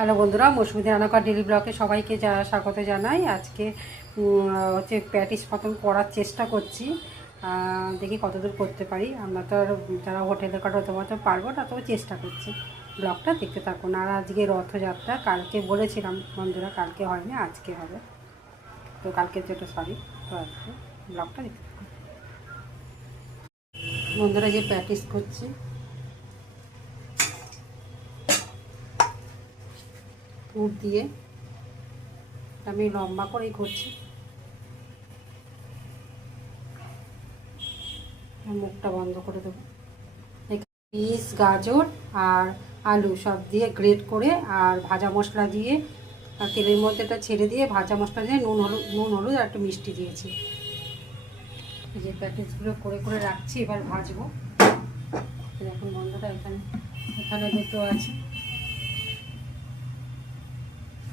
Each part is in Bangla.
হ্যালো বন্ধুরা, মৌসুমী রান্নাঘর ডেলি ব্লগে সবাইকে স্বাগত জানাই। আজকে হচ্ছে প্যাটিস মতন করার চেষ্টা করছি। দেখি কতদূর করতে পারি। আমরা তো আর যারা হোটেলে কাটো তোমার তো পারবো না, তবে চেষ্টা করছি। ব্লগটা দেখতে থাকুন। আর আজকে রথযাত্রা, কালকে বলেছিলাম বন্ধুরা, কালকে হয়নি, আজকে হবে। তো কালকে যেটা সরি, তো আজকে ব্লগটা দেখতে থাকুন বন্ধুরা। যে প্যাটিস করছি, পুর দিয়ে আমি লম্বা করেই করছি। মুখটা বন্ধ করে দেবো। পিস, গাজর আর আলু সব দিয়ে গ্রেট করে, আর ভাজা মশলা দিয়ে, আর তেলের মধ্যে এটা ছেড়ে দিয়ে ভাজা মশলা দিয়ে নুন হলুদ আর একটু মিষ্টি দিয়েছি। এই যে প্যাকেটসগুলো করে করে রাখছি, এবার ভাজবো। দেখুন বন্ধুরা, এখানে এখানে দুটো আছে,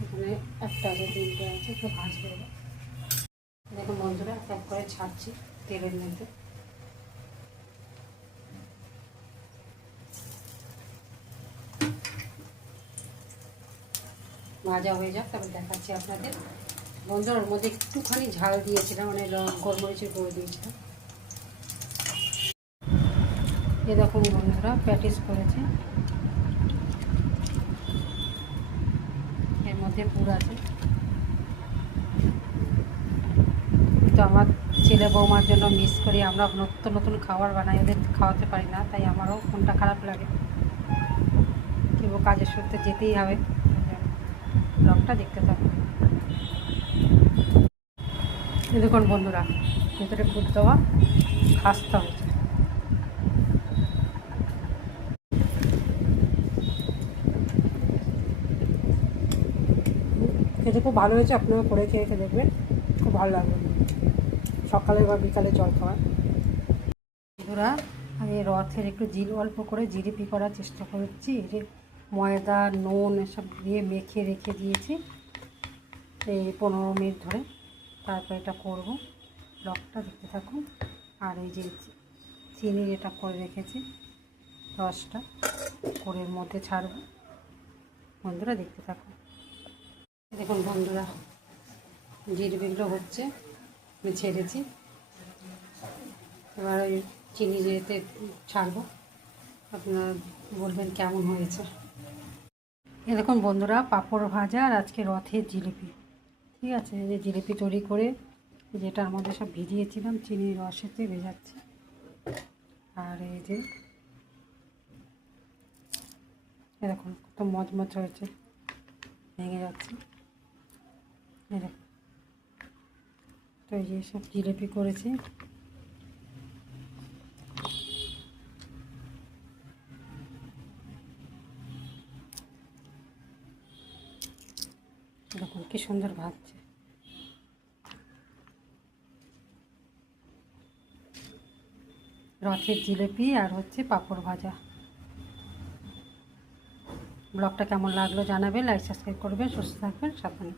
এখানে একটা আছে, তিনটে আছে, একটু ভাজবো। দেখুন বন্ধুরা, এক করে ছাড়ছি তেলের মধ্যে। ভাজা হয়ে যাক, তারপর দেখাচ্ছি আপনাদের। বন্ধুরা, ওর মধ্যে একটুখানি ঝাল দিয়েছিলাম, মানে গোলমরিচের গুঁড়ো দিয়েছিলাম। এরকম বন্ধুরা প্যাটিস করেছে, এর মধ্যে পুর আছে। তো আমার ছেলে বৌমার জন্য মিস করি, আমরা নতুন নতুন খাবার বানাই, ওদের খাওয়াতে পারি না, তাই আমারও মনটা খারাপ লাগে। কিন্তু কাজের সূত্রে যেতেই হবে। ব্লগটা দেখতে থাকুন। দেখুন বন্ধুরা, ভেতরে পুর দেওয়া খাস্তা হয়েছে। খেতে খুব ভালো হয়েছে, আপনারা করে খেয়ে দেখবেন, খুব ভালো লাগবে সকালে বা বিকালে জল খাওয়া। বন্ধুরা, আমি রথের একটু অল্প করে জিলিপি করার চেষ্টা করছি। এই যে ময়দা, নুন এসব দিয়ে মেখে রেখে দিয়েছি এই 15 মিনিট ধরে। তারপর এটা করব, ব্লগটা দেখতে থাকুন। আর এই যে চিনি যেটা করে রেখেছি, রসটা কোরের মধ্যে ছাড়ব। বন্ধুরা দেখতে থাকুন। দেখুন বন্ধুরা, জিলিপিগুলো হচ্ছে, আমি ছেড়েছি। এবার ওই চিনি যেতে ছাড়বো, আপনারা বলবেন কেমন হয়েছে। দেখুন বন্ধুরা, পাঁপড় ভাজা আর আজকে রথের জিলিপি। ঠিক আছে, এই যে জিলিপি তৈরি করে যেটার মধ্যে সব ভিজিয়েছিলাম, চিনির রসেতে ভেজাচ্ছি। আর এই যে এরকম কত মচমচ হয়েছে, ভেঙে যাচ্ছে এরকম। তো এই যে সব জিলিপি করেছি। দেখুন কি সুন্দর ভাজছে। রথের জিলিপি আর হচ্ছে পাঁপড় ভাজা। ব্লগটা কেমন লাগলো জানাবেন, লাইক সাবস্ক্রাইব করবেন, সুস্থ থাকবেন, সাবধানে।